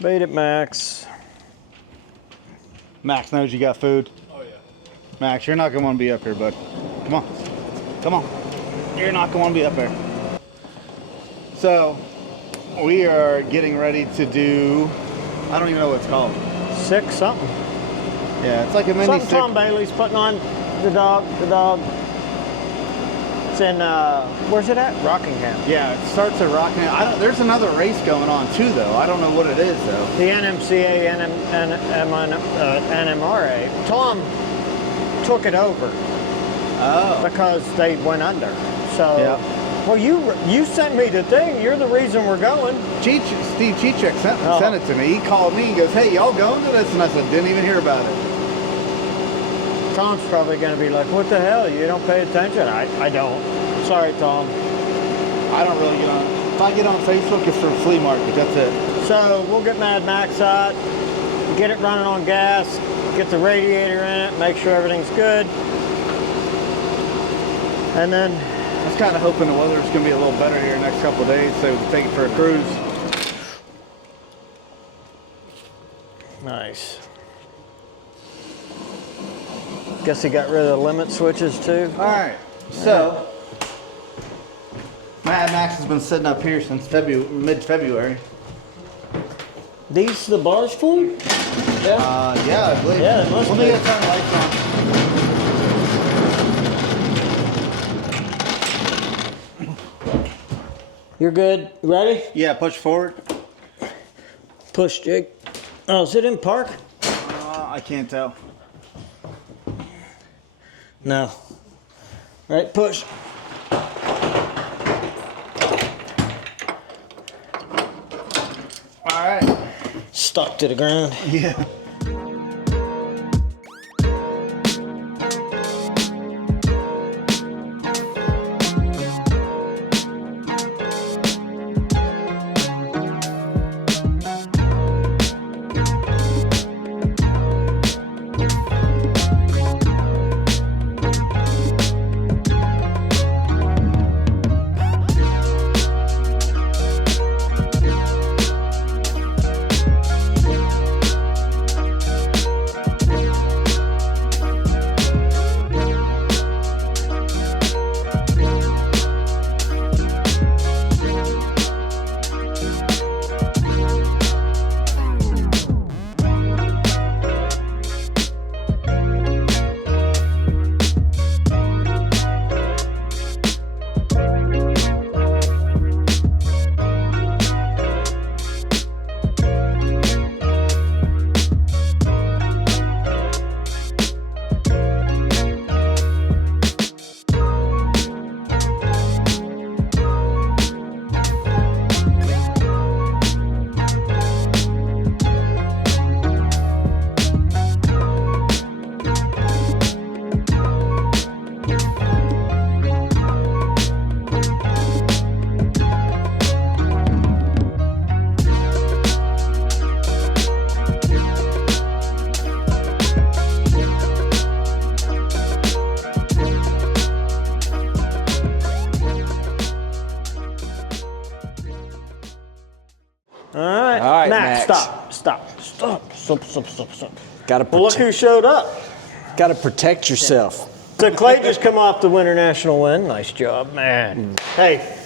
Bait it, Max. Max knows you got food. Oh, yeah. Max, you're not going to want to be up here, bud. Come on. Come on. You're not going to want to be up there. So, we are getting ready to do, I don't even know what it's called. Six something. Yeah, it's like a mini Something stick. Tom Bailey's putting on the dog. It's in, where's it at? Rockingham. Yeah, it starts at Rockingham. There's another race going on too, though. I don't know what it is, though. The NMCA, NMRA. Tom took it over. Oh. Because they went under. So, Yeah. well, you sent me the thing. You're the reason we're going. Steve Cheechek sent it to me. He called me and goes, hey, y'all going to this? And I said, didn't even hear about it. Tom's probably going to be like, what the hell? You don't pay attention? I don't. Sorry, Tom. I don't really get on. If I get on Facebook, it's for flea market. That's it. So we'll get Mad Max out, get it running on gas, get the radiator in it, make sure everything's good. And then I was kind of hoping the weather's going to be a little better here next couple of days, so we can take it for a cruise. nice. Guess he got rid of the limit switches too. All right, so Mad Max has been sitting up here since mid-February. These the bars for him? Yeah. Yeah, I believe. Yeah, it must Let be. me get turn the lights on. You're good. Ready? Yeah, push forward. Push, Jake. Oh, is it in park? I can't tell. No. Right, push. All right. Stuck to the ground. Yeah. All right, Max, stop. Gotta Well, look who showed up. Gotta protect yourself. So Clay just come off the Winter National win. Nice job, man. Hey,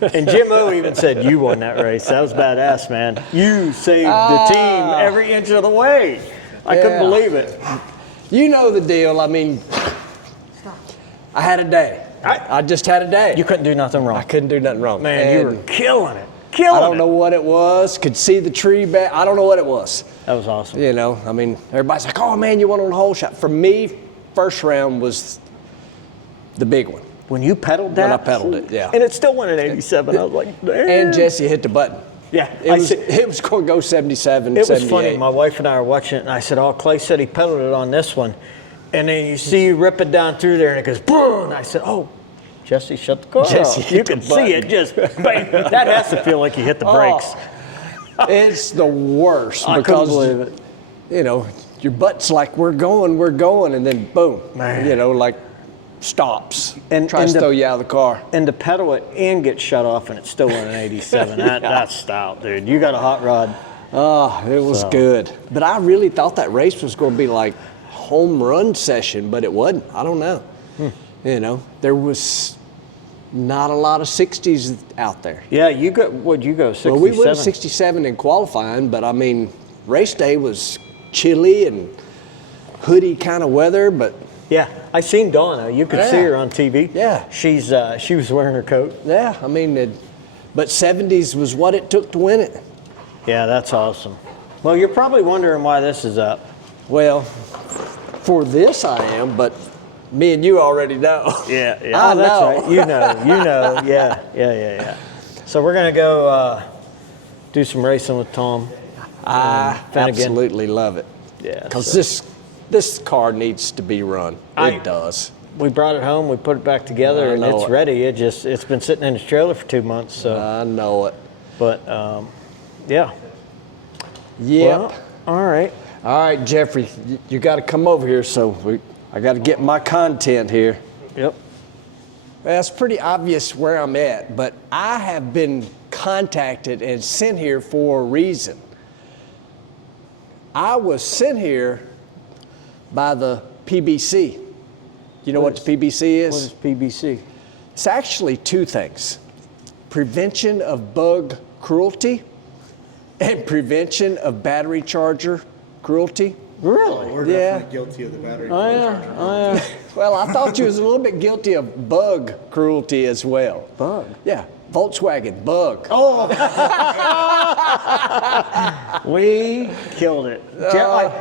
and Jim O even said you won that race. That was badass, man. You saved the team every inch of the way. I couldn't believe it. You know the deal. I mean, I had a day. I just had a day. You couldn't do nothing wrong. I couldn't do nothing wrong. Man, And you were killing it. I don't know what it was. Could see the tree back. I don't know what it was. That was awesome. You know, I mean, everybody's like, oh man, you won on the whole shot. For me, first round was the big one. When you pedaled that? When I pedaled it, yeah. And it still went at 87. I was like, damn. And Jesse hit the button. Yeah. It was going to go 77, It 78. was funny. My wife and I were watching it, and I said, oh, Clay said he pedaled it on this one. And then you see you rip it down through there, and it goes, boom. And I said, oh, Jesse, shut the car off. You can see it just, bang. That has to feel like you hit the brakes. It's the worst. I couldn't believe it. You know, your butt's like, we're going, and then boom. Man. You know, like stops And tries to throw you out of the car. And to pedal it and get shut off, and it still went at 87. That's stout, dude. You got a hot rod. Oh, it was good. But I really thought that race was going to be like home run session, but it wasn't. I don't know. You know, there was not a lot of 60s out there. Yeah, you go. What'd you go? 67. Well, we went 67 in qualifying, but I mean, race day was chilly and hoodie kind of weather, but Yeah, I seen Donna. You could see her on TV. Yeah. She was wearing her coat. yeah, I mean, but 70s was what it took to win it. Yeah, that's awesome. Well, you're probably wondering why this is up. Well, for this I am, but me and you already know. Yeah. I That's know. right. You know. Yeah. So we're gonna go do some racing with Tom. I Finnegan. absolutely love it. Yeah. Because so this car needs to be run. It does. we brought it home. We put it back together, I and know it's it. ready. It's been sitting in his trailer for 2 months. So, I know it. but yeah. Yep. Well, all right. All right, Jeffrey, you got to come over here. So I got to get my content here. Yep. Well, it's pretty obvious where I'm at, but I have been contacted and sent here for a reason. I was sent here by the PBC. You know what the PBC is? What is PBC? It's actually two things: prevention of bug cruelty and prevention of battery charger cruelty. Really? We're Yeah. definitely guilty of the battery. Oh yeah. Well, I thought you was a little bit guilty of bug cruelty as well. Bug? Yeah, Volkswagen bug. Oh. We killed it.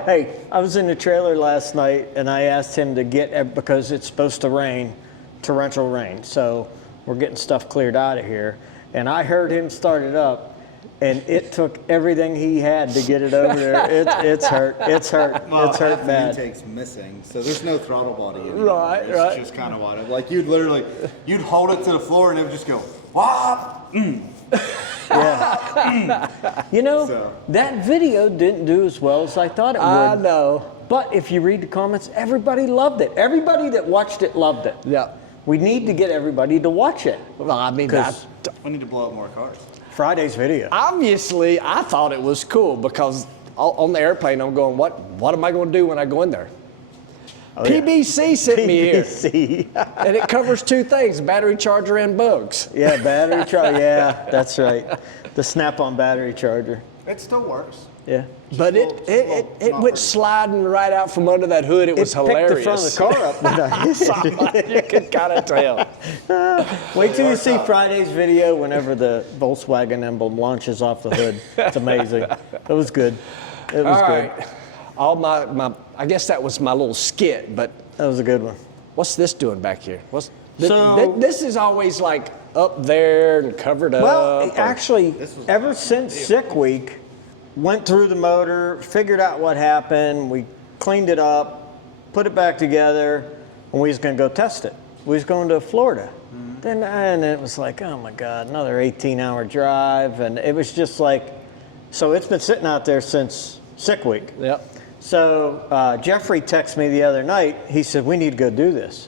Hey, I was in the trailer last night, and I asked him to get, because it's supposed to rain, torrential rain. So we're getting stuff cleared out of here. And I heard him start it up, and it took everything he had to get it over there. It's hurt. It's hurt. Well, It's hurt half bad. the intake's missing, so there's no throttle body anymore. Right, it's right. just kind of what it, like you'd hold it to the floor and it would just go, wop. You know, So. that video didn't do as well as I thought it would. I know. But if you read the comments, everybody loved it. Everybody that watched it loved it. Yeah. We need to get everybody to watch it. Well, I mean, 'Cause We need to blow up more cars. Friday's video. obviously, I thought it was cool because on the airplane, I'm going, what am I going to do when I go in there? PBC sent me here, PBC. and it covers two things: battery charger and bugs. Yeah, battery charger. Yeah, that's right. The snap-on battery charger. It still works. Yeah. But it went sliding right out from under that hood. It was Picked hilarious. the front of the car up. Didn't I? You could kind of tell. Wait till you see Friday's video whenever the Volkswagen emblem launches off the hood. It's amazing. It was good. It was All good. right. All my I guess that was my little skit, but That was a good one. what's this doing back here? So- This is always like up there and covered up. Well, or- actually, ever since sick week, went through the motor, figured out what happened, we cleaned it up, put it back together, and we was going to go test it. We was going to Florida. Then and it was like, oh my God, another 18-hour drive, and it was just like, so it's been sitting out there since sick week. Yep. So Jeffrey texted me the other night. He said, we need to go do this.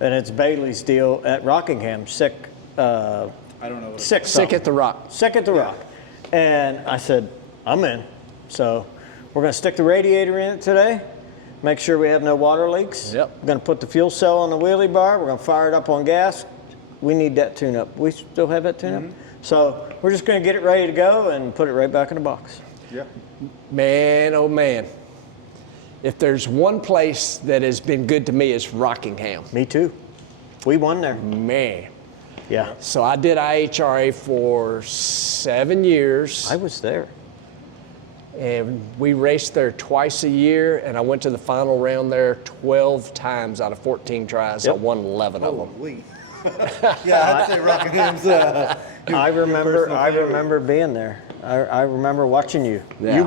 And it's Bailey's deal at Rockingham, sick. I don't know what Sick Sick at the Rock. Sick at the Rock. And I said, I'm in. So we're going to stick the radiator in it today, make sure we have no water leaks. Yep. We're going to put the fuel cell on the wheelie bar. We're going to fire it up on gas. We need that tune-up. We still have that tune-up? So we're just going to get it ready to go and put it right back in the box. Yeah. Man, oh man. If there's one place that has been good to me, it's Rockingham. Me too. We won there. Man. Yeah. So I did IHRA for 7 years. I was there. And we raced there twice a year, and I went to the final round there 12 times out of 14 tries. I Yep. won 11 of them. Holy. Yeah, I'd say Rockingham's. I remember being there. I remember watching you. Yeah. You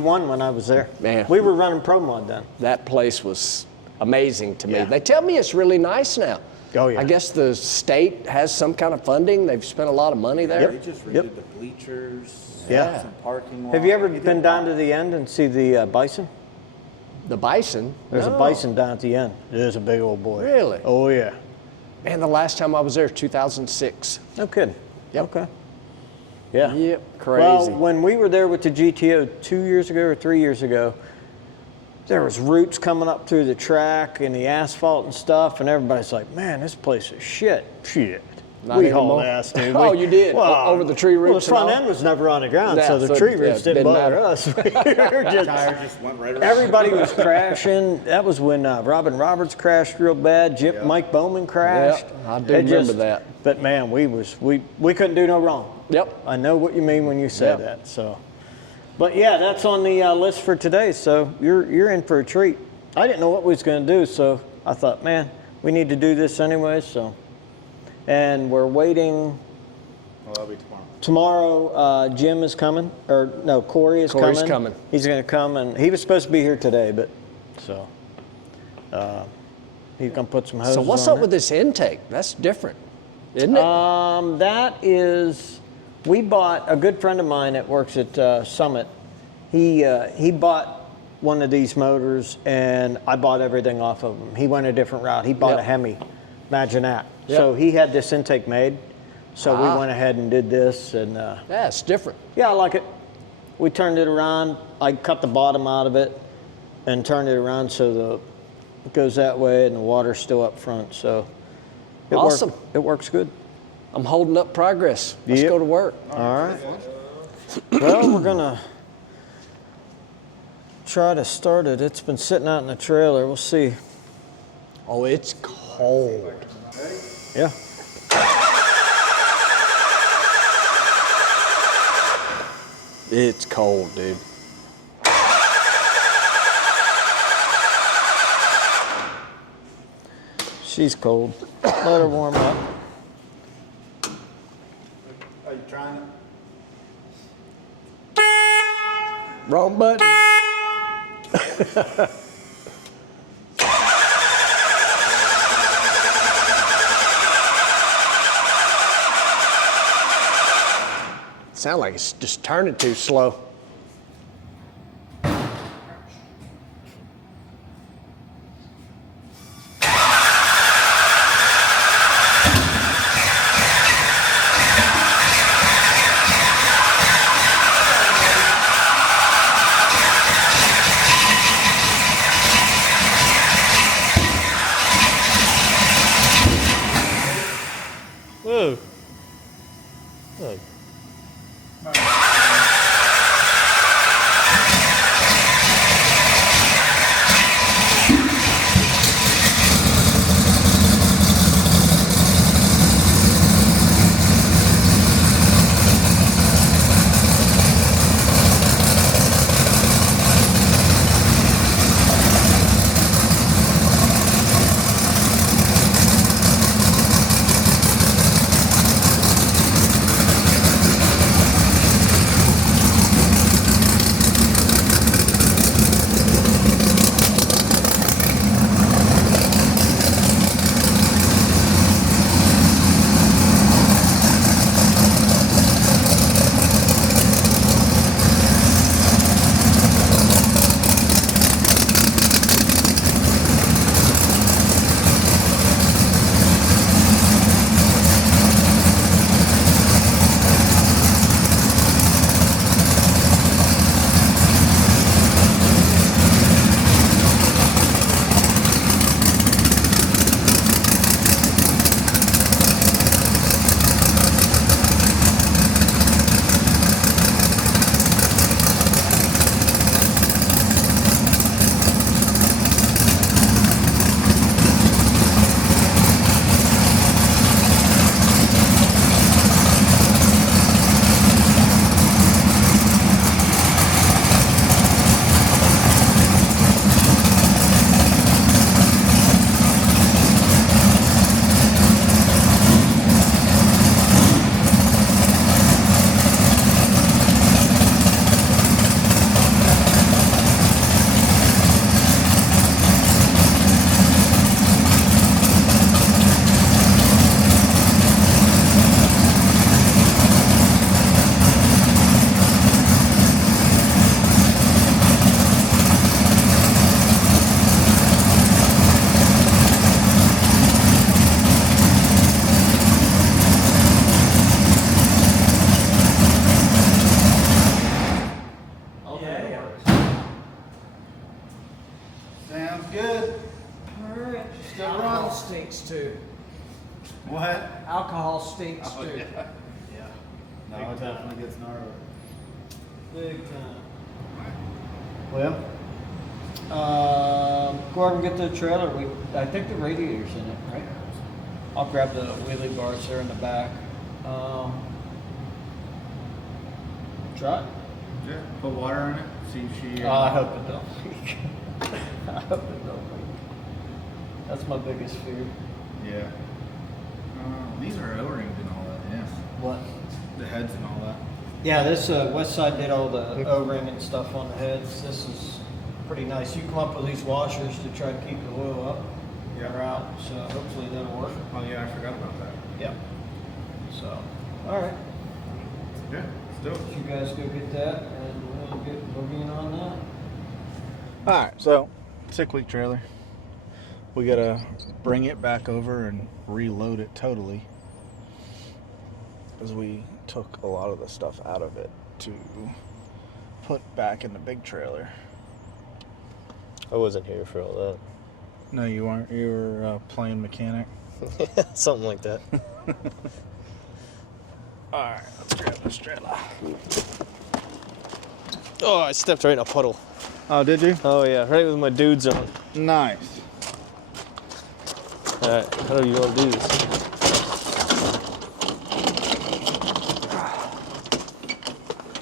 won when I was there. Man. We were running Pro Mod then. That place was amazing to me. Yeah. They tell me it's really nice now. Oh, yeah. I guess the state has some kind of funding. They've spent a lot of money there. They just redid Yep. the bleachers. Yeah. Some parking lot. Have you ever been down to the end and see the bison? The Bison. There's a No. bison down at the end. It is a big old boy. Really? Oh yeah. Man, the last time I was there, 2006. No kidding. Yep. Okay. Yeah. Yep, crazy. Well, when we were there with the GTO 2 years ago or 3 years ago, there was roots coming up through the track and the asphalt and stuff, and everybody's like, man, this place is shit. Shit. Not We anymore. hauled ass, dude. Oh, you did? Over the tree roots Well, the front and all? end was never on the ground, Yeah, so the so, tree yeah, roots didn't didn't bother matter. us. We were just, Tire just went right around. everybody was crashing. That was when Robin Roberts crashed real bad. Mike Bowman crashed. Yeah, I do remember that. But man, we couldn't do no wrong. Yep. I know what you mean when you say Yep. that. So, but yeah, that's on the list for today. So you're in for a treat. I didn't know what we was going to do, so I thought, man, we need to do this anyway. So, and we're waiting. Well, that'll be tomorrow. Tomorrow, Jim is coming, or no, Corey's coming. He's going to come, and he was supposed to be here today, but so he's going to put some hoses So what's on up it. with this intake? That's different, isn't it? That is, we bought, a good friend of mine that works at Summit, he bought one of these motors, and I bought everything off of him. He went a different route. He bought Yep. a Hemi, imagine that. Yep. So he had this intake made, so we went ahead and did this, and Yeah, it's different. yeah, I like it. We turned it around. I cut the bottom out of it and turned it around so it goes that way and the water's still up front. So Awesome. It works good. I'm holding up progress. Let's Yep. go to work. All right. Well, we're gonna try to start it. It's been sitting out in the trailer. We'll see. Oh, it's cold. Yeah. It's cold, dude. She's cold. Let her warm up. Are you trying it? Wrong button. Sound like it's just turning too slow. Whoa. Whoa. What? Alcohol stinks too. Yeah. No, it definitely gets gnarly. Big time. Well, go over and get the trailer. I think the radiator's in it, right? I'll grab the wheelie bars there in the back. Try it. Yeah. Put water in it. See if she. I hope it don't leak. I hope it don't leak. That's my biggest fear. Yeah. These are O-rings and all that. Yeah. What? The heads and all that. Yeah, this West Side did all the O-ring and stuff on the heads. This is pretty nice. You come up with these washers to try to keep the oil up or out, so hopefully that'll work. Oh yeah, I forgot about that. Yep. So, all right. Yeah. Let's do it. You guys go get that, and we'll get moving on that. All right, so 6 week trailer. We gotta bring it back over and reload it totally, because we took a lot of the stuff out of it to put back in the big trailer. I wasn't here for all that. No, you weren't. You were playing mechanic. Something like that. All right, let's grab this trailer. Oh, I stepped right in a puddle. Oh, did you? Oh yeah, right with my dudes on. Nice. All right, how do you want to do this?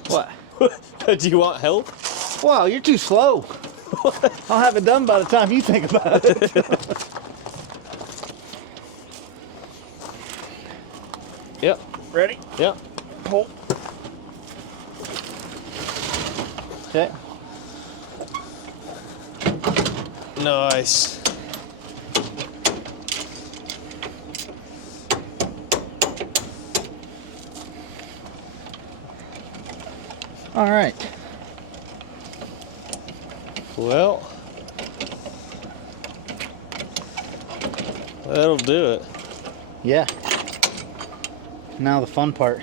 What? Do you want help? Wow, you're too slow. I'll have it done by the time you think about it. Yep. Ready? Yep. Pull. Okay. Nice. All right. Well, that'll do it. Yeah. Now the fun part.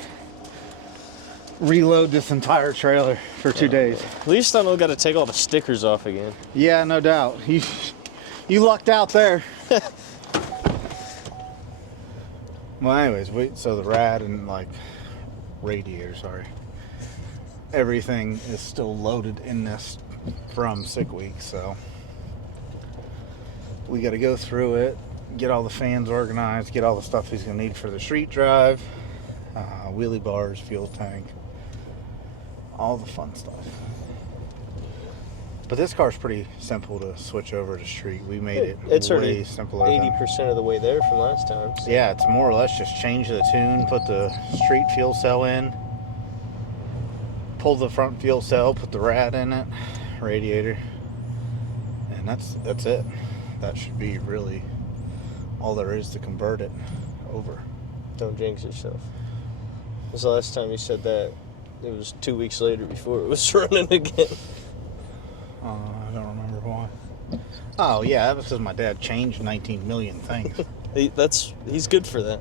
Reload this entire trailer for 2 days. At least I don't got to take all the stickers off again. Yeah, no doubt. You lucked out there. Well, anyways, so the rad and like radiator, sorry. Everything is still loaded in this from 6 weeks, so we got to go through it, get all the fans organized, get all the stuff he's gonna need for the street drive, wheelie bars, fuel tank, all the fun stuff. But this car's pretty simple to switch over to street. We made it It's way already simpler. 80% of the way there from last time. So. Yeah, it's more or less just change the tune, put the street fuel cell in, pull the front fuel cell, put the rad in it, radiator, and that's it. That should be really all there is to convert it over. Don't jinx yourself. When was the last time you said that? It was 2 weeks later before it was running again. I don't remember why. Oh yeah, that was because my dad changed 19 million things. He's good for that.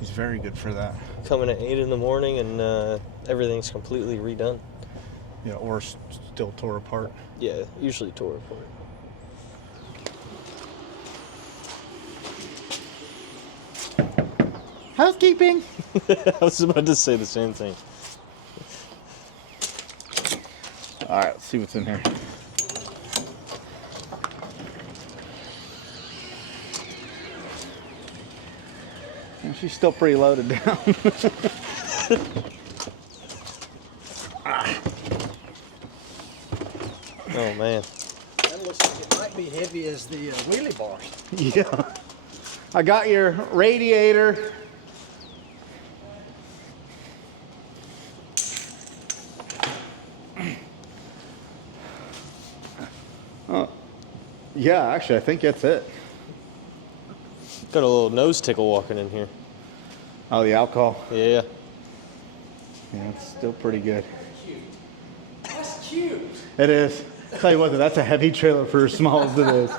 He's very good for that. Coming at 8 in the morning and everything's completely redone. Yeah, or still tore apart. Yeah, usually tore apart. Housekeeping. I was about to say the same thing. All right, let's see what's in here. And she's still pretty loaded down. Oh man. That looks like it might be heavy as the wheelie bars. Yeah. I got your radiator. Yeah, actually, I think that's it. Got a little nose tickle walking in here. Oh, the alcohol. Yeah. Yeah, it's still pretty good. That's cute. It is. Tell you what, though, that's a heavy trailer for as small as it is.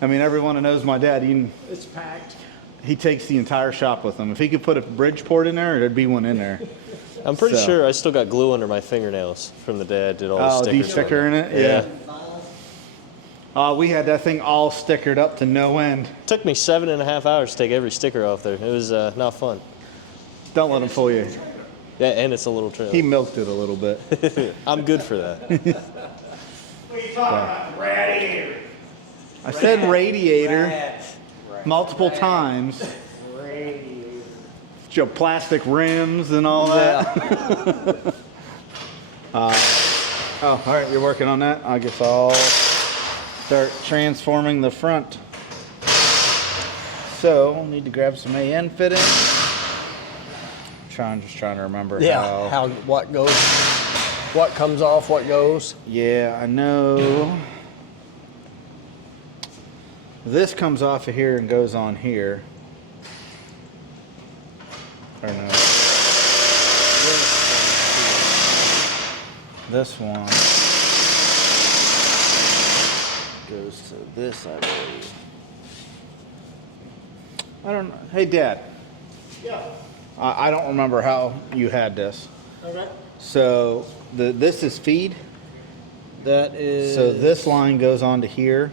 I mean, everyone who knows my dad, It's packed. he takes the entire shop with him. If he could put a Bridgeport in there, there'd be one in there. I'm pretty So- sure I still got glue under my fingernails from the day I did all the Oh, stickers. de-sticker in it? Yeah. We had that thing all stickered up to no end. Took me 7.5 hours to take every sticker off there. It was not fun. Don't let him fool you. Yeah, and it's a little trailer. He milked it a little bit. I'm good for that. What are you talking about? Radiator. I said radiator multiple times. Your plastic rims and all that. Oh, all right, you're working on that. I guess I'll start transforming the front. So, need to grab some AN fitting. Just trying to remember how what goes, what comes off, what goes. Yeah, I know. This comes off of here and goes on here. Or no. This one goes to this, I believe. I don't know. Hey, Dad. Yeah. I don't remember how you had this. Okay. So this is feed. That is. So this line goes on to here,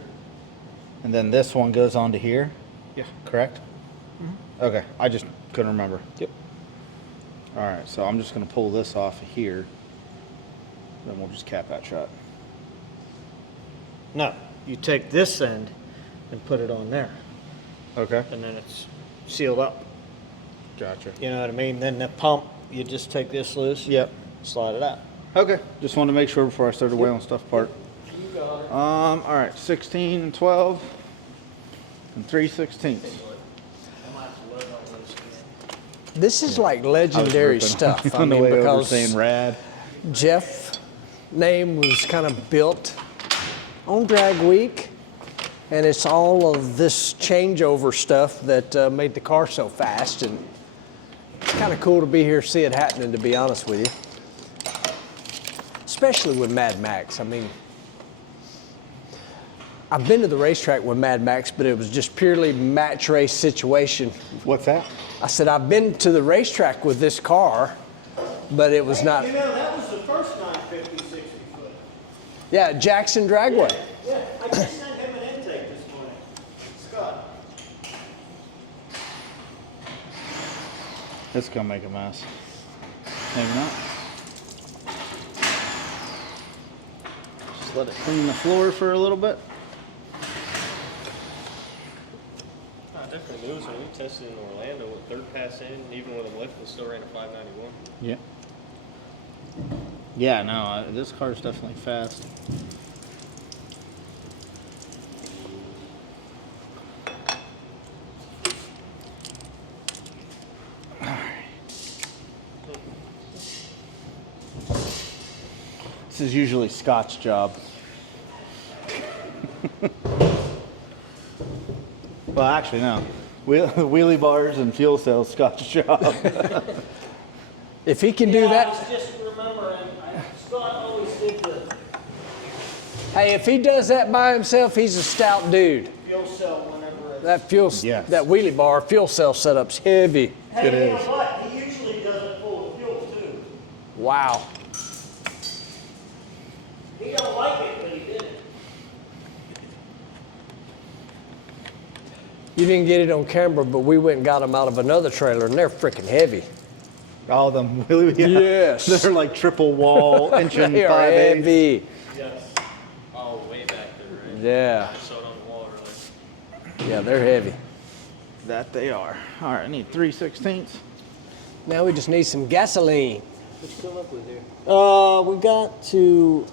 and then this one goes on to here. Yeah. Correct? Mm-hmm. Okay. I just couldn't remember. Yep. All right. So I'm just going to pull this off of here. Then we'll just cap that shut. No, you take this end and put it on there, Okay. and then it's sealed up. Gotcha. You know what I mean? Then the pump, you just take this loose. Yep. Slide it out. Okay. Just wanted to make sure before I started wheeling stuff apart. You got it. All right. 16 and 12 and 3/16. This is like legendary stuff. I On the mean, way over because saying rad. Jeff name was kind of built on drag week, and it's all of this changeover stuff that made the car so fast, and it's kind of cool to be here, see it happening, to be honest with you. Especially with Mad Max. I mean, I've been to the racetrack with Mad Max, but it was just purely match race situation. What's that? I said, I've been to the racetrack with this car, but it was not. You know, that was the first 950, 60 foot. Yeah, Jackson Dragway. Yeah, I just sent him an intake this morning. Scott. It's gonna make a mess. Maybe not. Just let it clean the floor for a little bit. Different news when we tested in Orlando with third pass in, even with a lift, we still ran a 591. Yeah. Yeah, no, this car's definitely fast. This is usually Scott's job. Well, actually, no. Wheelie bars and fuel cells, Scott's job. If he can do that, I was just remembering, Scott always did the hey, if he does that by himself, he's a stout dude. fuel cell whenever it's... That fuel, Yes. that wheelie bar fuel cell setup's heavy. Hey, It you know is. what? He usually does it full of fuel, too. Wow. He don't like it, but he did it. You didn't get it on camera, but we went and got them out of another trailer, and they're freaking heavy. All of them. Yeah. Yes. They're like triple wall, inch and They are 5/8. heavy. Yes. Oh, way back there, right? Yeah, I saw it on the wall earlier. yeah, they're heavy. That they are. All right, I need 3/16. Now we just need some gasoline. What you come up with here? We got to,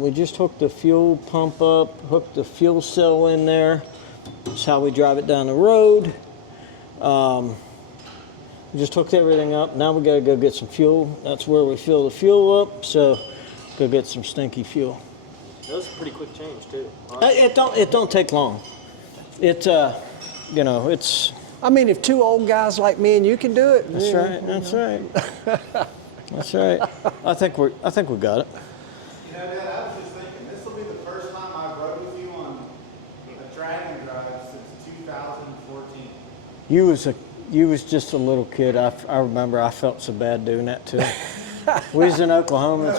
we just hooked the fuel pump up, hooked the fuel cell in there. That's how we drive it down the road. We just hooked everything up. Now we gotta go get some fuel. That's where we fill the fuel up, so go get some stinky fuel. That was a pretty quick change, too. It don't take long. It, you know, it's... I mean, if two old guys like me and you can do it. That's right, that's right. That's right. I think we got it. You know, Dad, I was just thinking, this will be the first time I've rode with you on a dragon drive since 2014. You was just a little kid. I remember I felt so bad doing that too. We was in Oklahoma.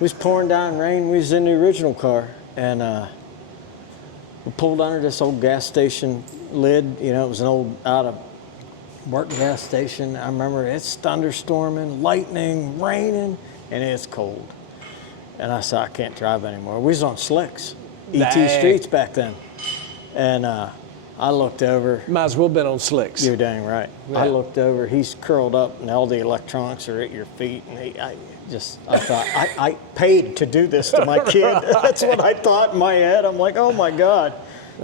We was pouring down rain. We was in the original car, and We pulled under this old gas station lid. You know, it was an old out of work gas station. I remember it's thunderstorming, lightning, raining, and it's cold. And I said, I can't drive anymore. We was on slicks, ET Dang. streets back then. And I looked over. Might as well been on slicks. You're dang right. I looked over. He's curled up, and all the electronics are at your feet. And I thought, I paid to do this to my kid. That's what I thought in my head. I'm like, oh my God.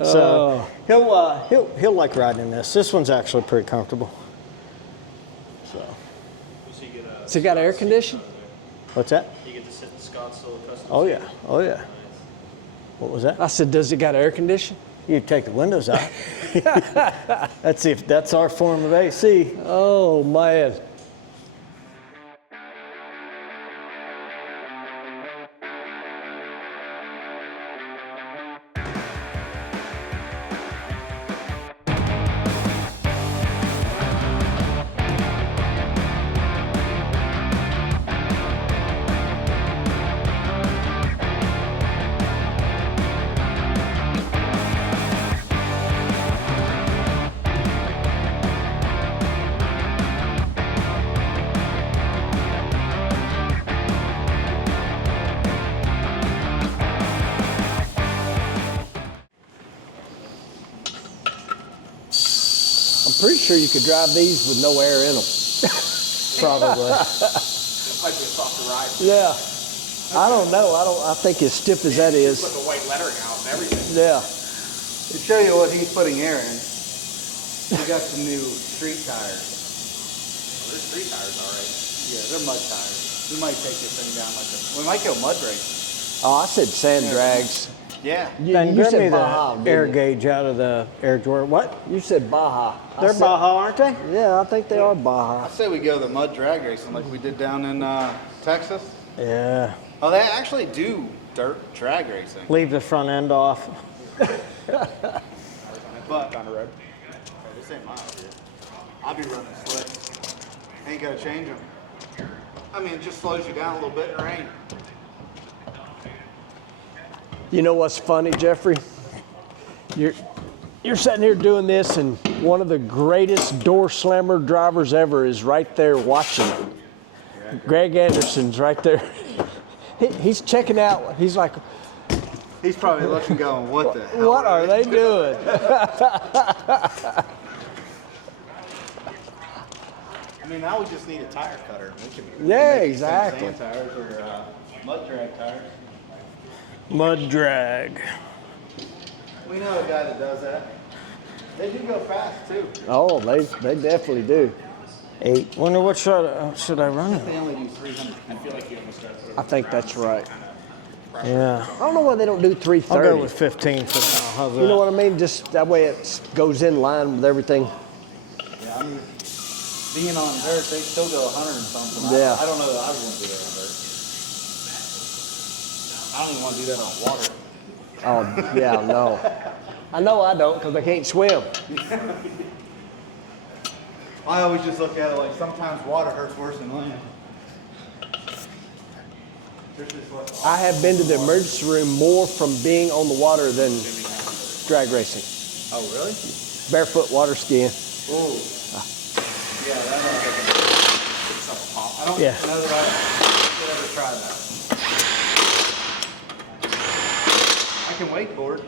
So he'll like riding in this. This one's actually pretty comfortable. So. So you got air conditioning? What's that? You get to sit in Scottsdale custom. Oh yeah. Oh yeah. What was that? I said, does it got air conditioning? You take the windows out. That's our form of AC. Oh man. I'm pretty sure you could drive these with no air in them. Probably. Might be a softer ride. Yeah. I don't know. I think as stiff as that Put is. the white lettering out and everything. Yeah. To show you what he's putting air in, we got some new street tires. There's street tires, all right. Yeah, they're mud tires. We might take this thing down we might go mud race. Oh, I said sand drags. Yeah. Then You grab me said Baja. the air didn't gauge out of the air drawer. What? you? You said Baja. I They're said- Baja, aren't they? Yeah, I think they are I Baja. say we go the mud drag racing like we did down in Texas. Yeah. Oh, they actually do dirt drag racing. Leave the front end off. But on the road. This ain't mine, dude. I'll be running slicks. Ain't gotta change them. I mean, it just slows you down a little bit in the rain. You know what's funny, Jeffrey? You're sitting here doing this, and one of the greatest door slammer drivers ever is right there watching it. Greg Anderson's right there. He's checking out. He's like, He's probably looking going, what the hell? what are they doing? I mean, now we just need a tire cutter. We can Yeah, make these exactly. Sand tires or mud drag tires. Mud drag. We know a guy that does that. They do go fast too. Oh, they definitely do. 8. Wonder what should I run They it? only do 300. I feel like you almost got to I think that's right. Yeah. I don't know why they don't do I'll 330. go with 15 for now. How's that? You know what I mean? Just that way it goes in line with everything. Yeah, I mean, being on dirt, they still go 100 and something. Yeah. I don't know that I would want to do that on dirt. I don't even want to do that on water. Oh, yeah, no. I know I don't because I can't swim. I always just look at it like sometimes water hurts worse than land. I have been to the emergency room more from being on the water than drag racing. Oh, really? Barefoot water skiing. Ooh. Yeah, that I don't Yeah. know that I should ever try that. I can wakeboard.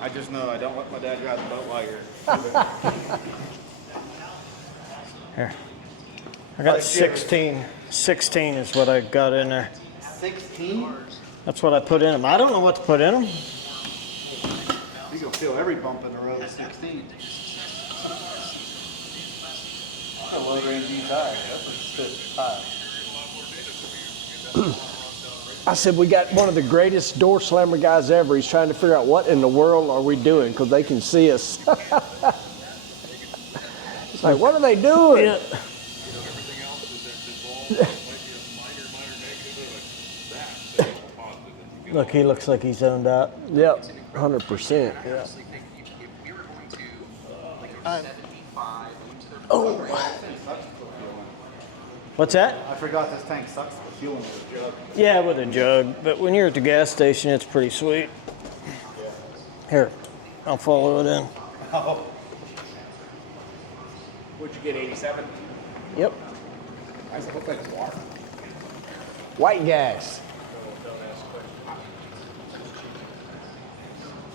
I just know I don't let my dad drive the boat while you're. Here. I got Like, here. 16. 16 is what I got in there. 16? That's what I put in them. I don't know what to put in them. You're going to feel every bump in the road at 16. A low range tire. That's a good tire. I said, we got one of the greatest door slammer guys ever. He's trying to figure out what in the world are we doing because they can see us. It's like, what are they doing? Yeah. Look, he looks like he's zoned out. Yep, 100%. Yeah. What's that? I forgot this tank sucks for fueling with a jug. Yeah, with a jug. But when you're at the gas station, it's pretty sweet. Here, I'll follow it in. Oh. Would you get 87? Yep. Why does it look like water? White gas.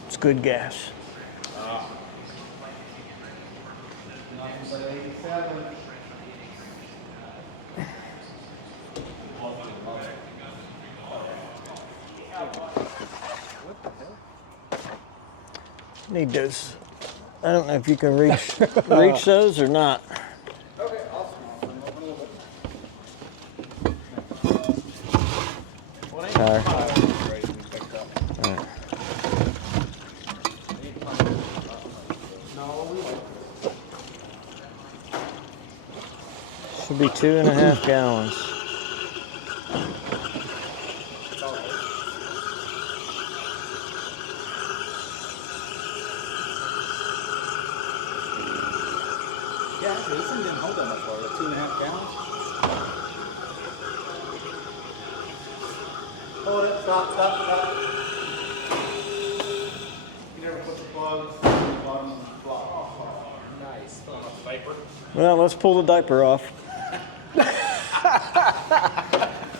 It's good gas. Need those. I don't know if you can reach those or not. Okay, I'll Tire. Should be 2.5 gallons. Yeah, actually, this thing didn't hold that much water, 2.5 gallons. Hold it, stop. You never put the plugs in the bottom of the block. Nice. Viper. Well, let's pull the diaper off.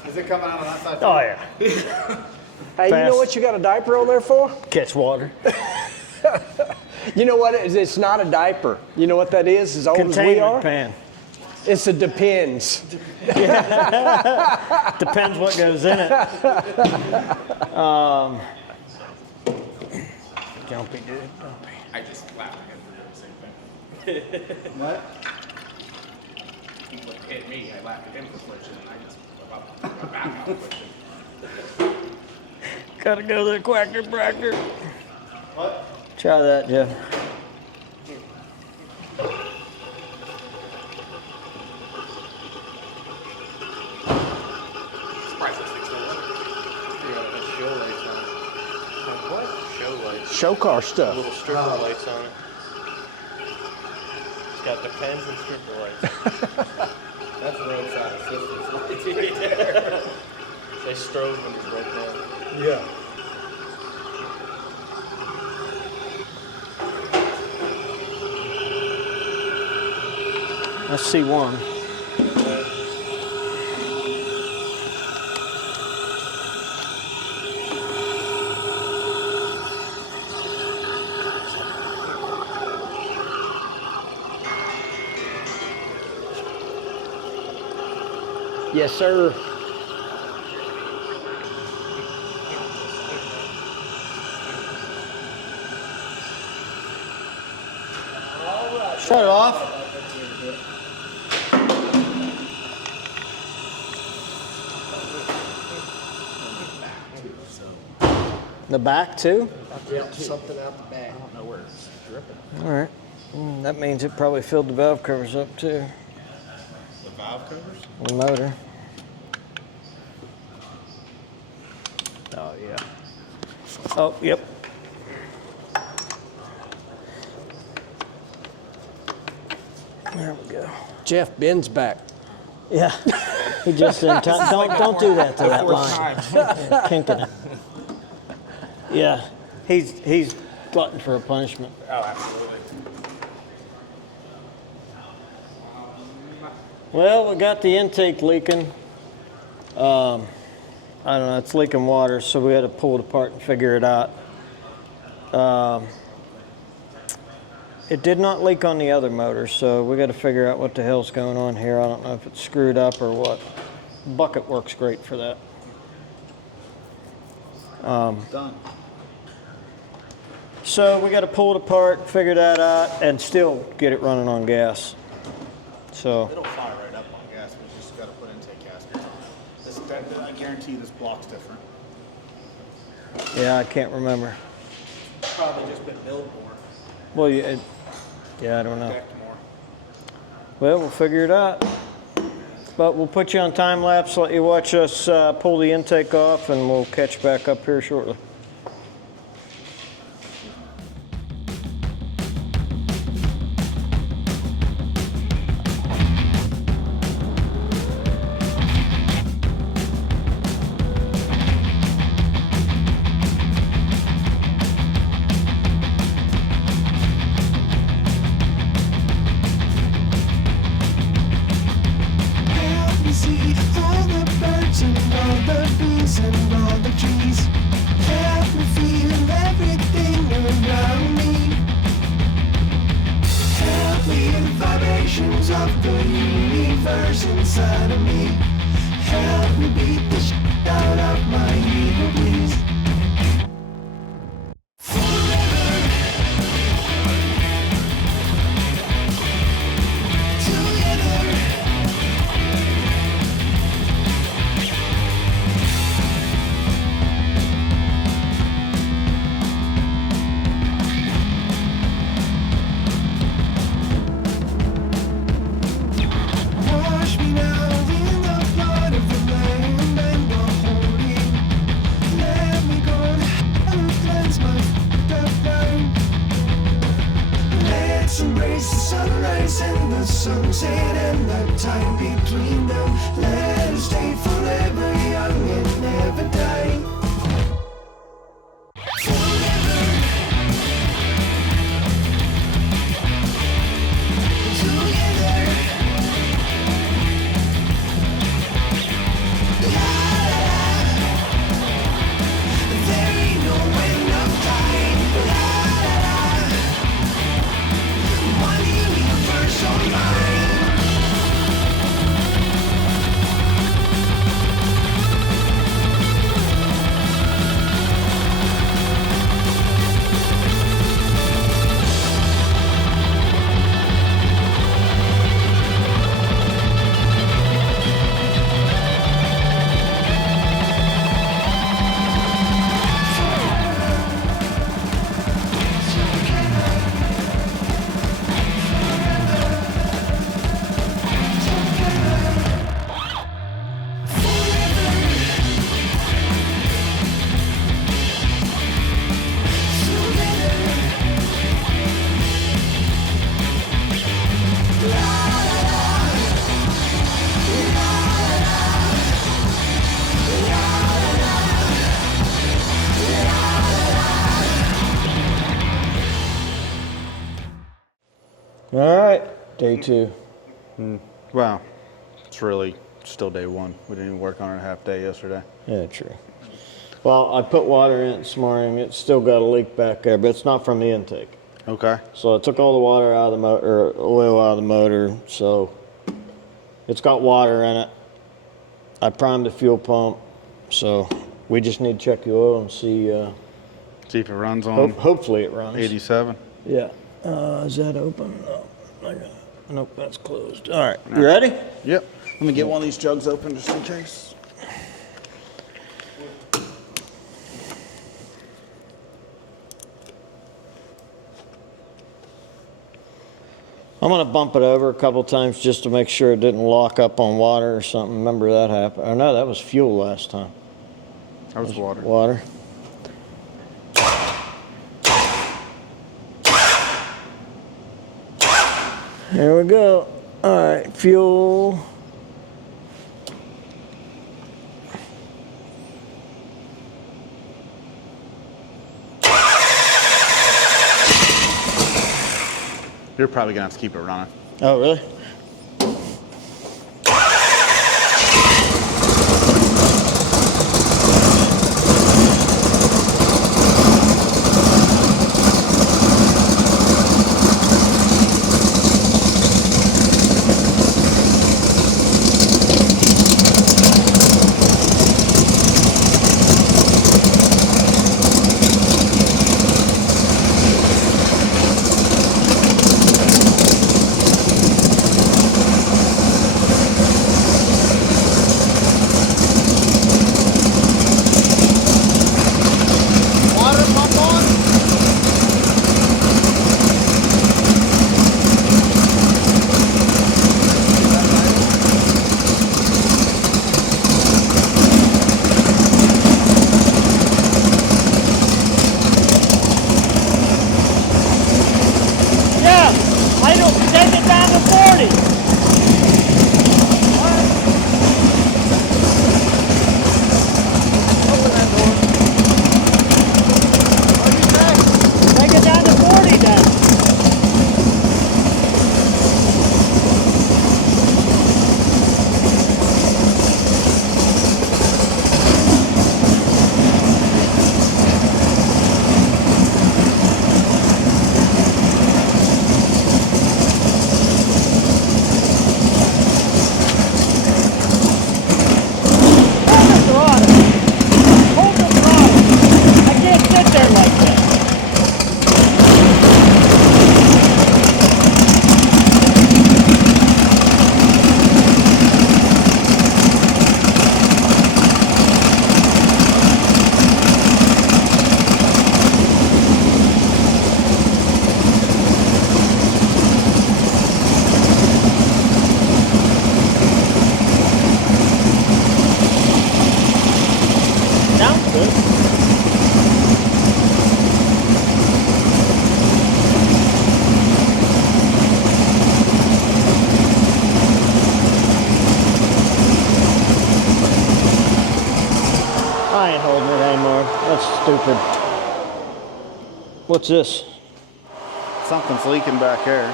Is it coming out on that side? Oh yeah. Hey, you know Fast. what you got a diaper on there for? Catch water. You know what it is? It's not a diaper. You know what that is? As old as we Containment are? pan. It's a depends. Depends what goes in it. Jumpy, dude. Jumpy. I just laughed at him for doing the same thing. What? He hit me, I laughed at him for switching, and I just about back out switching. Gotta go to the quacker bracker. What? Try that, Jeff. Surprised this thing's still running. Show lights on it. What? Show lights. Show car stuff. Little stripper lights on it. It's got the pens and stripper lights. That's roadside assistance lights right They strobe when it's right there. there. Yeah. Let's see one. Yes, sir. Shut it off. The back too? Something out the back. All right. That means it probably filled the valve covers up too. The valve covers? The motor. Oh yeah. Oh, yep. There we go. Jeff, Ben's back. Yeah. He just in time. Don't do that to that line. Kinking it. Yeah. He's glutton for a punishment. Oh, absolutely. Well, we got the intake leaking. I don't know, it's leaking water, so we had to pull it apart and figure it out. It did not leak on the other motor, so we got to figure out what the hell's going on here. I don't know if it's screwed up or what. Bucket works great for that. Done. So we got to pull it apart, figure that out, and still get it running on gas. So It'll fire right up on gas, we just gotta put intake gaskets on it. I guarantee you this block's different. yeah, I can't remember. Probably just been milled more, Well, yeah, I don't know. decked more. Well, we'll figure it out. But we'll put you on time lapse, let you watch us pull the intake off, and we'll catch back up here shortly. inside of me. Help me beat the shit out of my ego, please. Wash me now in the blood of the Lamb and the Holy. Let me go to hell and cleanse my f***ed mind. Let's embrace the sunrise and the sunset and the time between them. Let us stay forever young and never die. All right, day 2. Wow, it's really still day 1. We didn't even work on it a half day yesterday. Yeah, true. Well, I put water in it this morning. It's still got a leak back there, but it's not from the intake. Okay. So I took all the water out of the motor, or oil out of the motor, so it's got water in it. I primed the fuel pump, so we just need to check the oil and see. See if it runs on Hopefully it runs. 87. Yeah. Is that open? No. Nope, that's closed. All right, you ready? Yep. Let me get one of these jugs open just in case. I'm gonna bump it over a couple times just to make sure it didn't lock up on water or something. Remember that happened? Oh no, that was fuel last time. That was water. Water. There we go. All right, fuel. You're probably gonna have to keep it running. Oh, really? stupid. What's this? Something's leaking back here.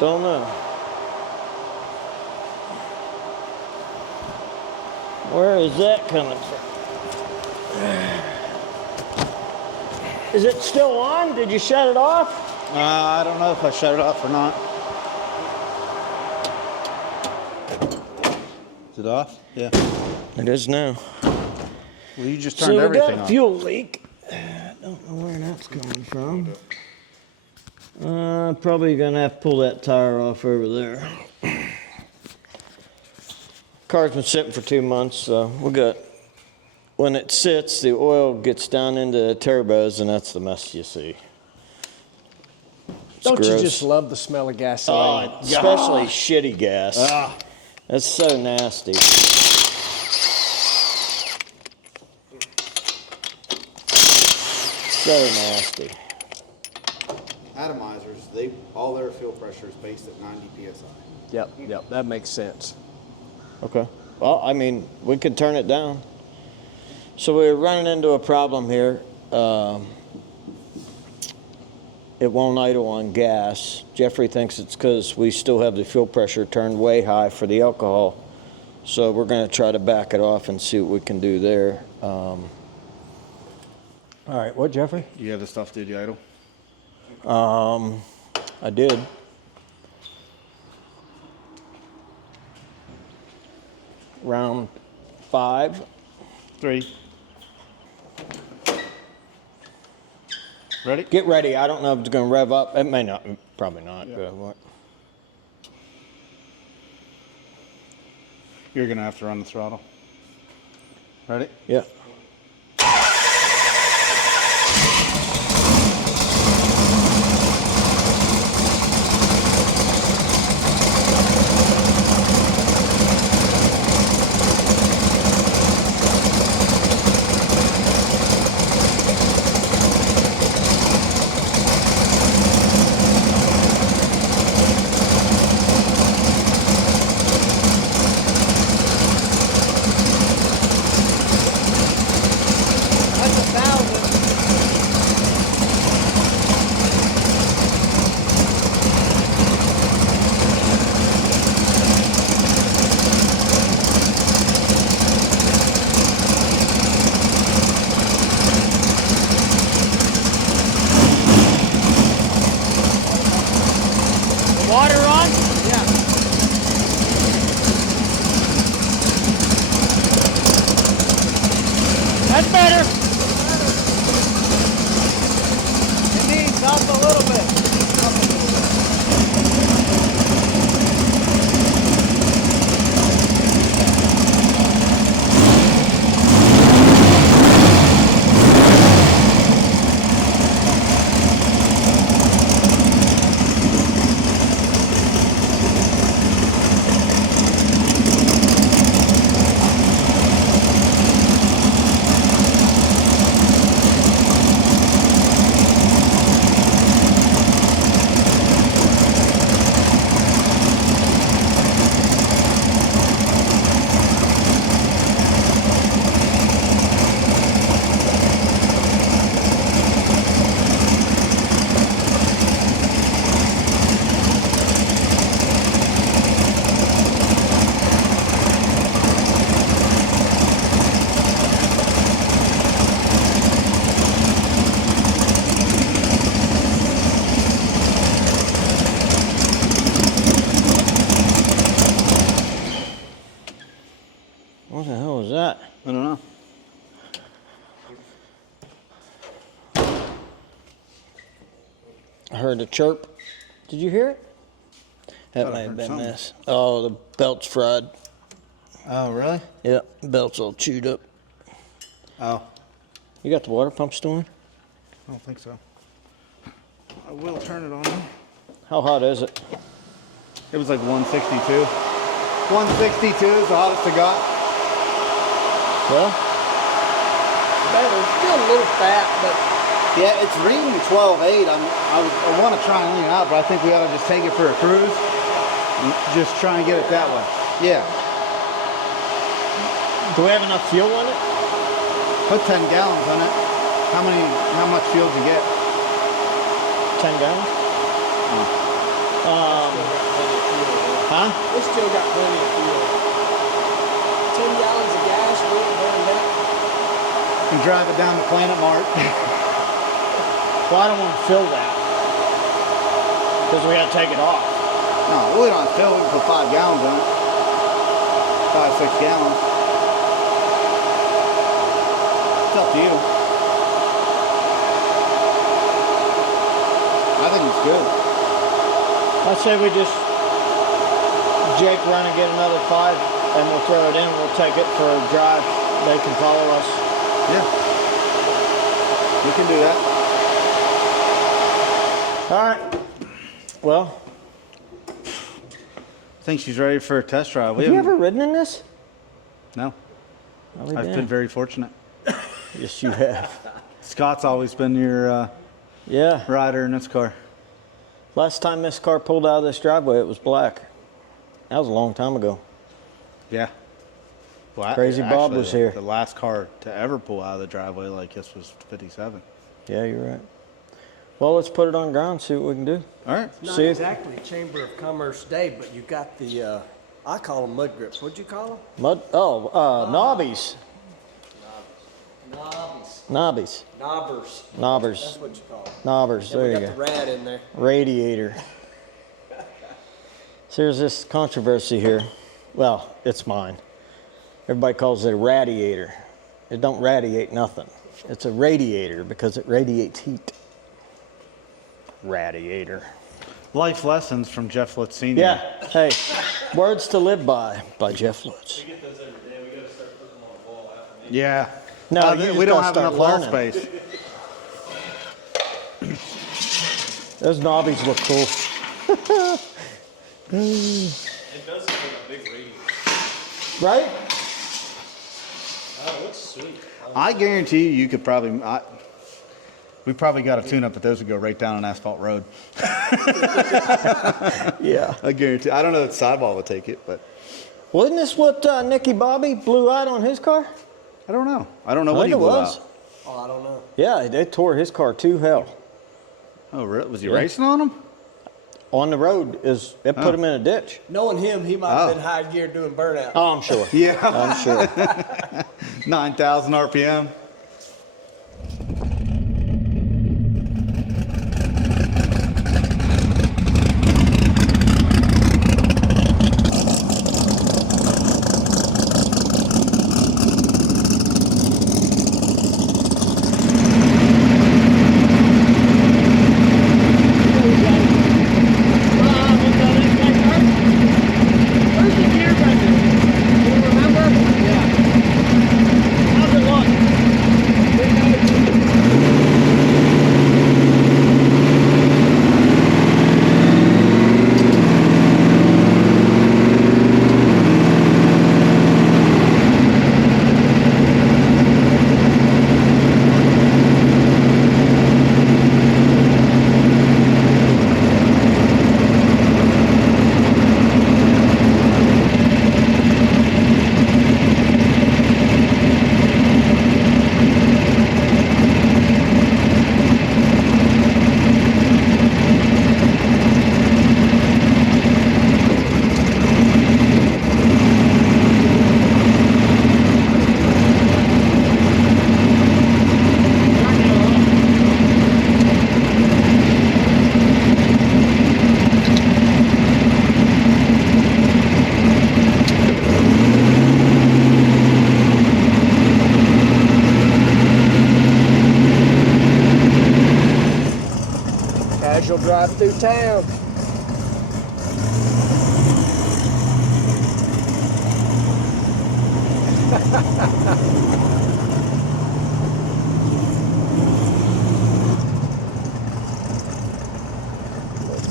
Don't know. Where is that coming from? Is it still on? Did you shut it off? I don't know if I shut it off or not. Is it off? Yeah. It is now. Well, you just So turned we got everything a off. fuel leak. I don't know where that's coming from. Probably gonna have to pull that tire off over there. Car's been sitting for 2 months, so we got. When it sits, the oil gets down into the turbos, and that's the mess you see. It's Don't you gross. just love the smell of gasoline? Oh, especially shitty gas. That's so nasty. So nasty. Atomizers, all their fuel pressure is based at 90 psi. Yep, that makes sense. Okay. Well, I mean, we could turn it down. So we're running into a problem here. It won't idle on gas. Jeffrey thinks it's because we still have the fuel pressure turned way high for the alcohol. So we're going to try to back it off and see what we can do there. All right, what, Jeffrey? You have the stuff, did you, idle? I did. Round 5. 3. Ready? Get ready. I don't know if it's going to rev up. It may not. Probably not. Yeah. What? You're going to have to run the throttle. Ready? Yeah. Water on? Yeah. That's better. It needs up a little bit. What the hell was that? I don't know. I heard a chirp. Did you hear it? That Thought I may have heard been something. this. Oh, the belt's fried. Oh, really? Yep, belt's all chewed up. Oh, You got the water pump still in? I don't think so. I will turn it on. How hot is it? It was like 162. 162 is the hottest it got. Well, Better. Still a little fat, but Yeah, it's reading 12.8. I want to try and lean it out, but I think we ought to just take it for a cruise and just try and get it that way. Yeah. Do we have enough fuel in it? Put 10 gallons in it. How much fuel did you get? 10 gallons? Huh? We still got plenty of fuel. 10 gallons of gas, we ain't burned that. And drive it down to Planet Mart. Well, I don't want to fill that. Because we got to take it off. No, we don't fill. We can put 5 gallons in it. 5, 6 gallons. It's up to you. I think it's good. I'd say we just Jake run and get another 5 and we'll throw it in. We'll take it for a drive. They can follow us. Yeah. We can do that. All right. Well, I think she's ready for a test drive. have you ever ridden in this? No. Really I've been very fortunate. Yes, you have. Scott's always been your Yeah. rider in this car. Last time this car pulled out of this driveway, it was black. That was a long time ago. Yeah. Well, Crazy Bob was here. The last car to ever pull out of the driveway like this was 57. Yeah, you're right. Well, let's put it on ground, see what we can do. All right. Not See if- exactly Chamber of Commerce Day, but you got the, I call them mud grips. What'd you call them? Knobbies. Knobbies. Knobbies. Knobbers. Knobbers. That's what you call them. Knobbers, We there got you the go. rat in there. Radiator. So there's this controversy here. Well, it's mine. Everybody calls it a radiator. It don't radiate nothing. It's a radiator because it radiates heat. Radiator. Life lessons from Jeff Lutz Sr. Yeah. Hey, words to live by Jeff Lutz. We get those every day. We gotta start putting them on the wall after me. Yeah. No, you just we don't gotta have start enough wall learning. space. It Those knobbies look cool. does look like a big radiator. Right? Oh, it looks sweet. I guarantee you could probably. We probably got a tune-up, but those would go right down an asphalt road. Yeah. I guarantee. I don't know if sidewall would take it, but Wasn't this what Nicky Bobby blew out on his car? I don't know. I don't know I what think he it blew was. out. Oh, I don't know. Yeah, they tore his car to hell. Oh, really? Was he Yeah. racing on them? On the road, it put him in a ditch. Knowing him, he might have Oh. been high gear doing burnout. Oh, I'm sure. Yeah. I'm sure. 9,000 RPM. Casual drive through town.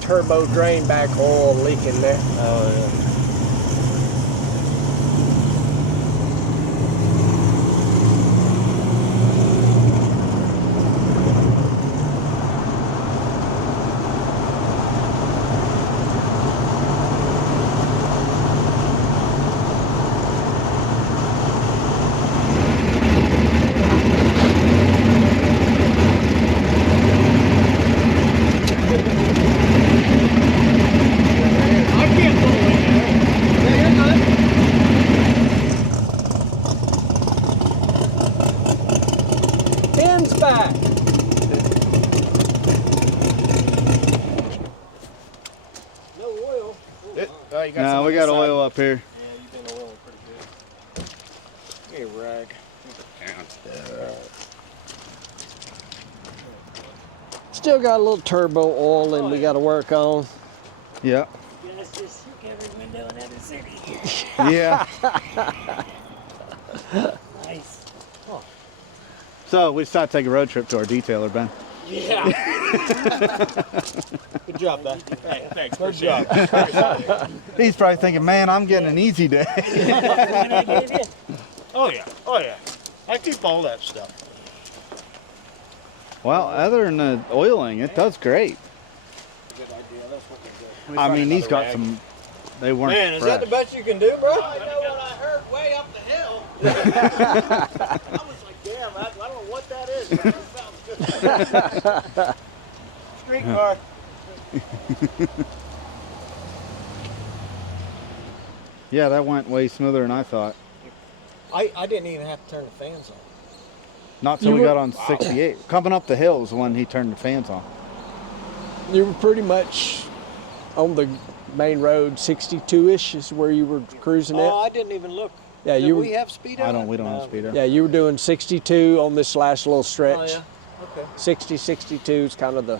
Turbo drain back oil leaking there. Oh, yeah. No, we got oil up here. Yeah, you've been oiling pretty good. Give me a rag. Still got a little turbo oil and we got to work on. Yeah. Guys just shook every window in every city. Yeah. Nice. So we decided to take a road trip to our detailer, Ben. Yeah. Good job, Ben. Hey, thanks. Good job. He's probably thinking, man, I'm getting an easy day. Oh yeah. Oh yeah. I keep all that stuff. Well, other than the oiling, it does great. Good idea. That's what they do. I mean, he's got some, they weren't Man, is that the fresh. best you can do, bro? I know what I heard way up the hill. I was like, damn, I don't know what that is. But that sounds good. Street car. Yeah, that went way smoother than I thought. I didn't even have to turn the fans on. Not till we got on 68. Coming up the hill is when he turned the fans on. You were pretty much on the main road, 62-ish is where you were cruising Oh, at. I didn't even look. Yeah, Did you we were, have speedo? We don't have speedo. yeah, you were doing 62 on this last little Oh, stretch. yeah. Okay. 60, 62 is kind of the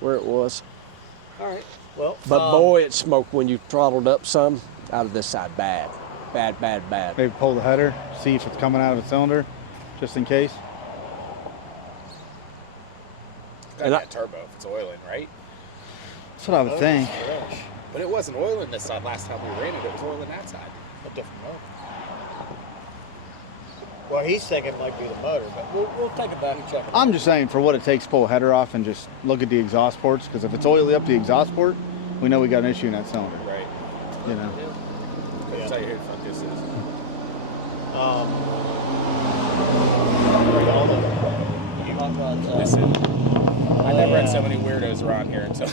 where it was. All right. Well, But boy, it smoked when you throttled up some out of this side. Bad, bad, bad, bad. Maybe pull the header, see if it's coming out of the cylinder, just in case. Got that turbo if it's oiling, right? That's what I would think. But it wasn't oiling this side last time we ran it. It was oiling that side. a different motor. Well, he's thinking it might be the motor, but we'll take it back and check it. I'm just saying, for what it takes to pull a header off and just look at the exhaust ports, because if it's oily up the exhaust port, we know we got an issue in that cylinder. Right. You know. Couldn't tell you who the fuck this is. Listen, I never had so many weirdos around here until.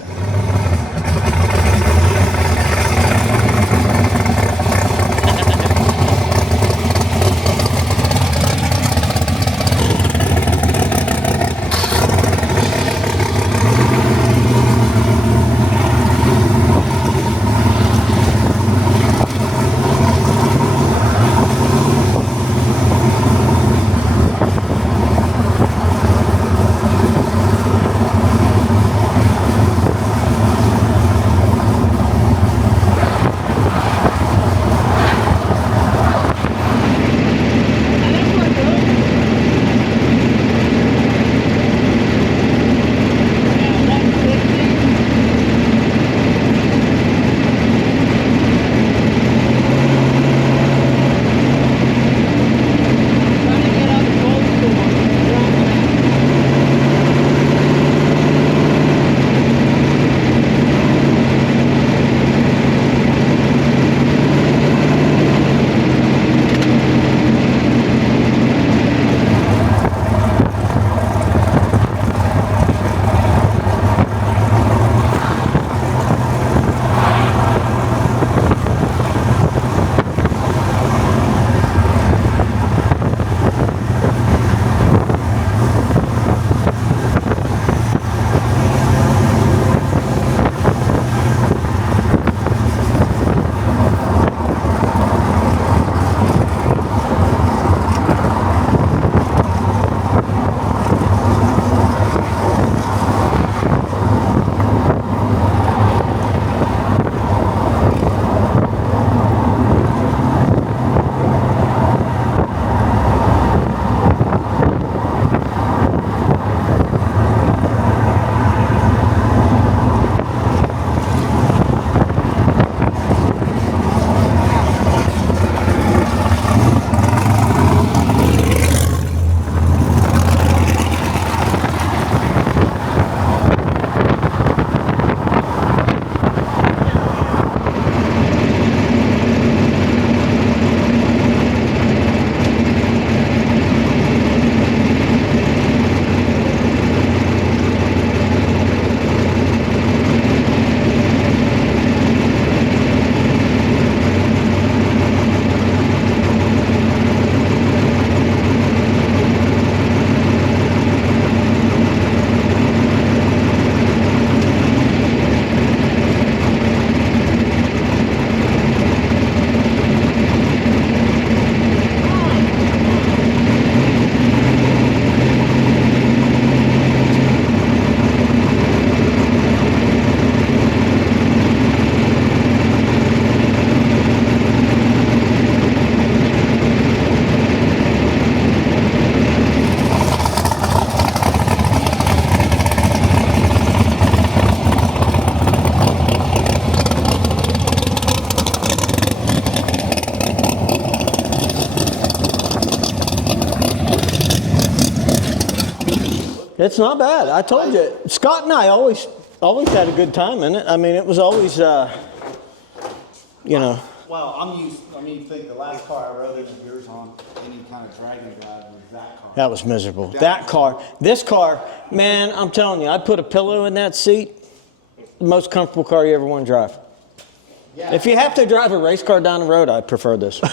It's not bad. I told you. Scott and I always had a good time in it. I mean, it was always, you know. Well, I mean, you think the last car I rode in of yours on any kind of dragon drive was that car. That was miserable. That car. This car, man, I'm telling you, I'd put a pillow in that seat. The most comfortable car you ever want to drive. Yeah. If you have to drive a race car down the road, I'd prefer this one.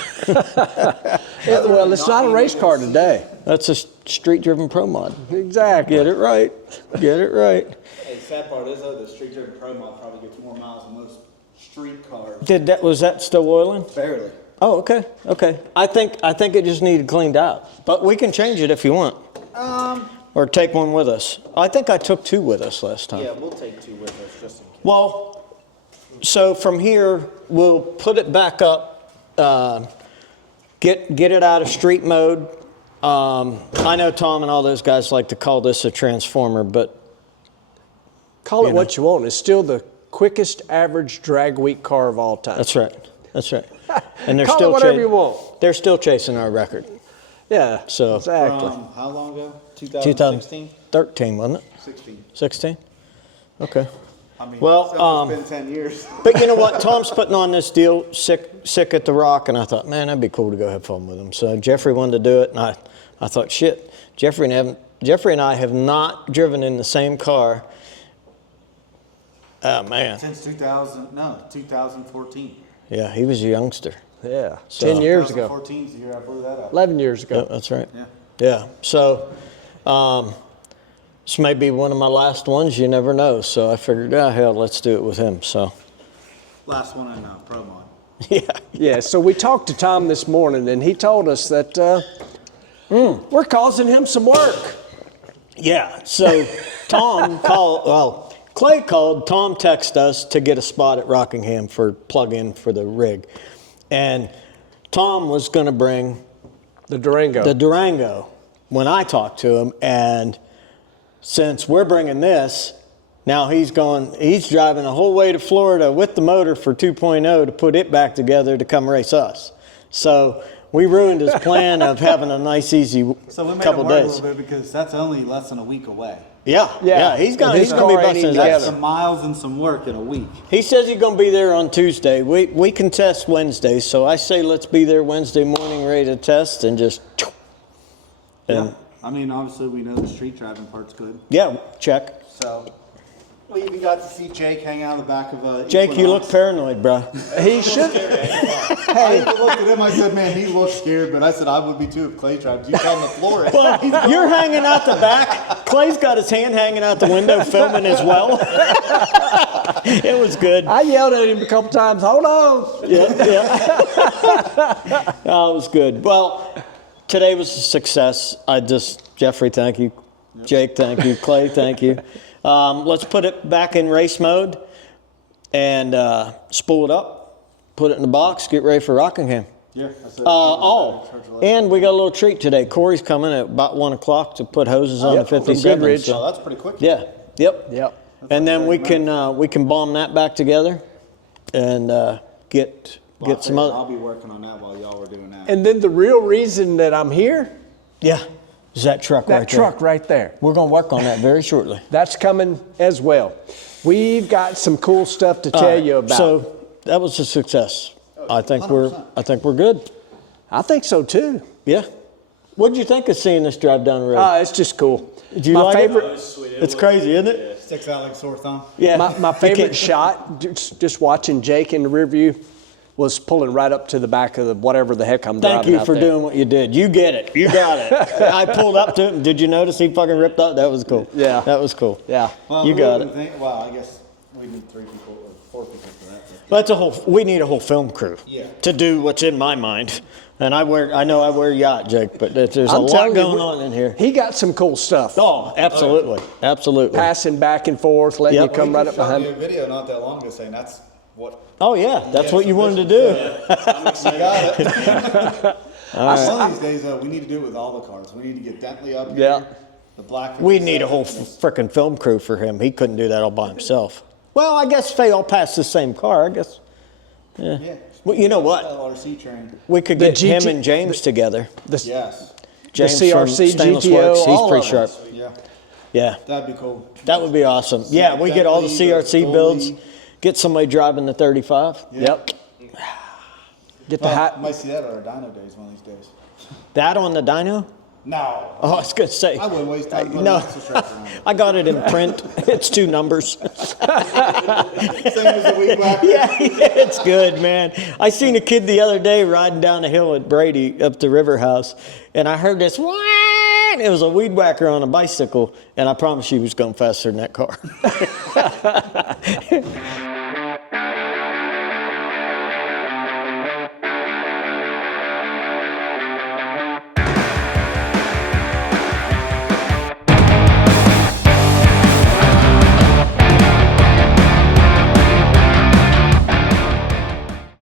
Well, it's not a race car today. That's a street-driven Pro Mod. Exactly. Get it right. Get it right. Hey, sad part is though, the street driven Pro Mod probably gets more miles than most street cars. Was that still oiling? Barely. Oh, okay. Okay. I think it just needed cleaned out. But we can change it if you want. Or take one with us. I think I took 2 with us last time. Yeah, we'll take 2 with us just in case. Well, so from here, we'll put it back up, get it out of street mode. I know Tom and all those guys like to call this a transformer, but Call it what you want. It's still the quickest average drag week car of all time. that's right. That's right. And they're Call still it whatever you want. They're still chasing our record. Yeah. So exactly. How long ago? 2016? 2013, wasn't it? 16. 16? Okay. I mean, Well, it's been 10 years. But you know what? Tom's putting on this deal, sick at the Rock, and I thought, man, that'd be cool to go have fun with him. So Jeffrey wanted to do it, and I thought, shit, Jeffrey and I have not driven in the same car. Oh, man. Since 2014. Yeah, he was a youngster. Yeah. So- 10 years ago. 2014 is the year I blew that up. 11 years Yeah, ago. that's right. Yeah. Yeah. So this may be one of my last ones. You never know. So I figured, hell, let's do it with him. So Last one in Pro Mod. yeah. Yeah, so we talked to Tom this morning, and he told us that we're causing him some work. Yeah. So Tom Clay called, Tom texted us to get a spot at Rockingham for plug-in for the rig. And Tom was going to bring The Durango. the Durango when I talked to him. And since we're bringing this, now he's driving the whole way to Florida with the motor for 2.0 to put it back together to come race us. So we ruined his plan of having a nice, easy So we made couple it work a days. little bit because that's only less than a week away. Yeah, he's gonna His be car ain't busting even his together. ass. Some miles and some work in a week. He says he's gonna be there on Tuesday. We can test Wednesday, so I say let's be there Wednesday morning, ready to test, and just. Yeah. I mean, obviously we know the street driving part's good. Yeah, check. So we even got to see Jake hang out in the back of Jake, you look paranoid, bro. He should. I even looked at him. I said, "Man, he looks scared." But I said, "I would be too if Clay drives. You on the floor." Well, you're hanging out the back. Clay's got his hand hanging out the window filming as well. It was good. I yelled at him a couple times, hold on. Yeah. Oh, it was good. Well, today was a success. Jeffrey, thank you. Jake, thank you. Clay, thank you. Let's put it back in race mode and spool it up, put it in the box, get ready for Rockingham. Yeah. And we got a little treat today. Corey's coming at about 1 o'clock to put hoses on the from 57. Goodrich. so- Oh, that's pretty quick. yeah. Yep. Yep. And then we can bomb that back together and get some I'll other. be working on that while y'all were doing that. And then the real reason that I'm here, Yeah. Is that truck that right truck there? right there. We're going to work on that very shortly. That's coming as well. We've got some cool stuff to tell you about. So that was a success. I think we're good. I think so too. Yeah. What did you think of seeing us drive down the road? It's just cool. Did you my like favorite, it? It's crazy, isn't it? Sticks out like a sore thumb. Yeah. My You favorite can't- shot, just watching Jake in the rear view, was pulling right up to the back of whatever the heck I'm driving Thank you out for there. doing what you did. You get it. You got it. I pulled up to him. Did you notice he fucking ripped out? That was cool. Yeah. That was cool. Yeah. You got it. Well, I guess we need 3 people or 4 people for that. That's we need a whole film crew Yeah. to do what's in my mind. And I know I wear yacht, Jake, but there's a I'm lot telling you, going on in here. He got some cool stuff. Oh, absolutely. Absolutely. Passing back and forth, letting Yep. you come right up behind me him. a video not that long ago saying that's what Oh, yeah. That's what you wanted to do. I got it. One of these days, we need to do it with all the cars. We need to get Dentley up here. Yeah. The black. We need a whole frickin' film crew for him. He couldn't do that all by himself. Well, I guess if they all passed the same car, I guess. Yeah. Yeah. Well, you know what? LRC train. We could The get him GT and James together. Yes. James CRC, from Stainless GTO, Works. He's all pretty of them. sharp. Yeah. Yeah. That'd be cool. That would be awesome. Yeah, we get all the Definitely CRC builds. Get somebody driving the 35. Yeah. Yep. Get the hat. Might see that at our dyno days one of these days. That on the dyno? No. Oh, I was going to say. I wouldn't waste time putting No, axle straps around it. I got it in print. It's 2 numbers. Same as a weed whacker. Yeah, it's good, man. I seen a kid the other day riding down the hill at Brady up to River House, and I heard this, "Wah!" It was a weed whacker on a bicycle, and I promise you he was going faster than that car.